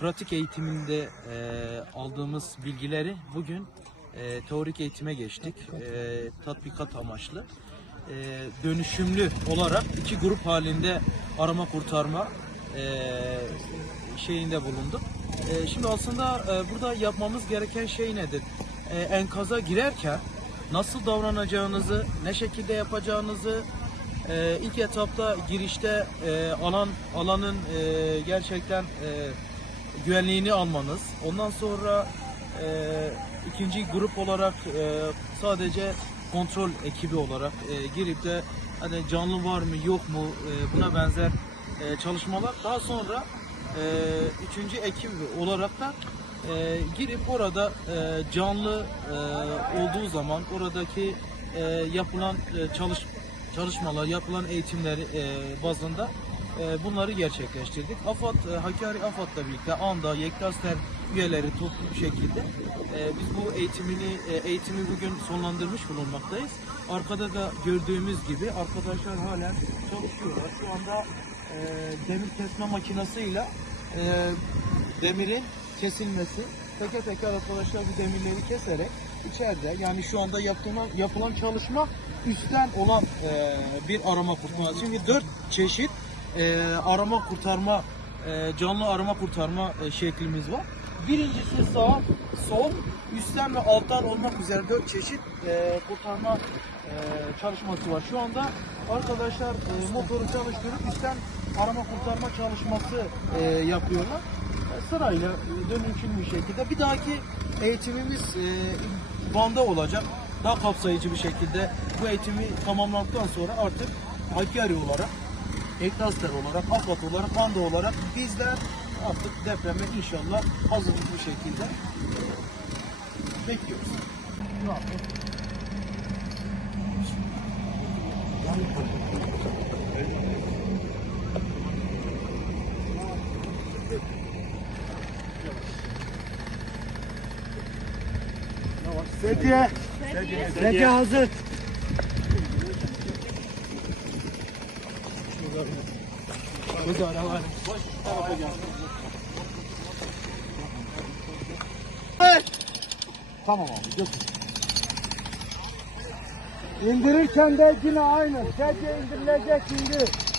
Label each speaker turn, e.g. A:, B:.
A: pratik eğitiminde e, aldığımız bilgileri bugün e, teorik eğitime geçtik. E, tatbikat amaçlı. E, dönüşümlü olarak iki grup halinde arama kurtarma e, şeyinde bulunduk. E, şimdi aslında e, burada yapmamız gereken şey nedir? E, enkaza girerken nasıl davranacağınızı, ne şekilde yapacağınızı, e, ilk etapta girişte e, alan alanın e, gerçekten e, güvenliğini almanız. Ondan sonra e, ikinci grup olarak e, sadece kontrol ekibi olarak e, girip de hani canlı var mı yok mu e, buna benzer e, çalışmalar. Daha sonra e, üçüncü ekip olarak da e, girip orada e, canlı e, olduğu zaman oradaki e, yapılan e, çalış çalışmalar, yapılan eğitimleri e, bazında bunları gerçekleştirdik. AFAD, e, Hakkari AFAD'la birlikte ANDA, Yektaster üyeleri toplu bir şekilde e, biz bu eğitimini e, eğitimi bugün sonlandırmış bulunmaktayız. Arkada da gördüğümüz gibi arkadaşlar halen çalışıyorlar. Şu anda e, demir kesme makinesiyle e, demirin kesilmesi. Teker teker arkadaşlar bu demirleri keserek içeride yani şu anda yapılan, yapılan çalışma üstten olan e, bir arama kurtarma. Şimdi dört çeşit e, arama kurtarma e, canlı arama kurtarma e, şeklimiz var. Birincisi sağ, sol, üstten ve alttan olmak üzere dört çeşit e, kurtarma e, çalışması var. Şu anda arkadaşlar e, motoru çalıştırıp üstten arama kurtarma çalışması e, yapıyorlar. E, sırayla e, dönüşümlü bir şekilde. Bir dahaki eğitimimiz e, Van'da olacak. Daha kapsayıcı bir şekilde bu eğitimi tamamlandıktan sonra artık Hakkari olarak, Ektaster olarak, AFAD olarak, Van'da olarak bizler artık depreme inşallah hazırlıklı bir şekilde bekliyoruz.
B: Sedye. Sedye hazır. Tamam abi götür. İndirirken de yine aynı. Sedye indirilecek şimdi.